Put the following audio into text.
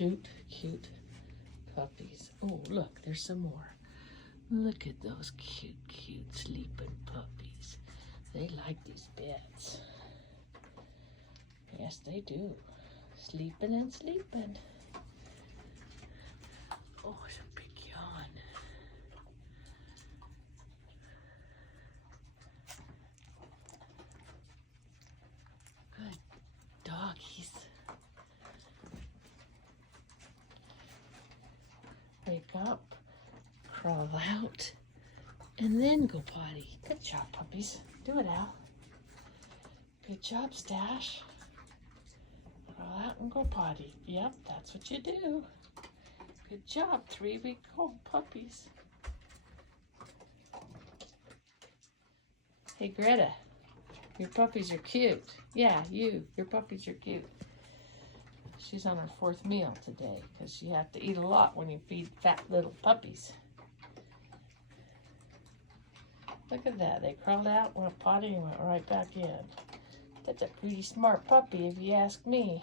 cute, cute puppies. Oh, look, there's some more. Look at those cute, cute sleeping puppies. They like these beds. Yes, they do. Sleeping and sleeping. Oh, it's a big yawn. Good doggies. Wake up, crawl out, and then go potty. Good job, puppies. Do it, Al. Good job, Stash. Crawl out and go potty. Yep, that's what you do. Good job, 3-week-old puppies. Hey, Greta, your puppies are cute. Yeah, your puppies are cute. She's on her 4th meal today because you have to eat a lot when you feed fat little puppies. Look at that. They crawled out, went potty, and went right back in. That's a pretty smart puppy if you ask me.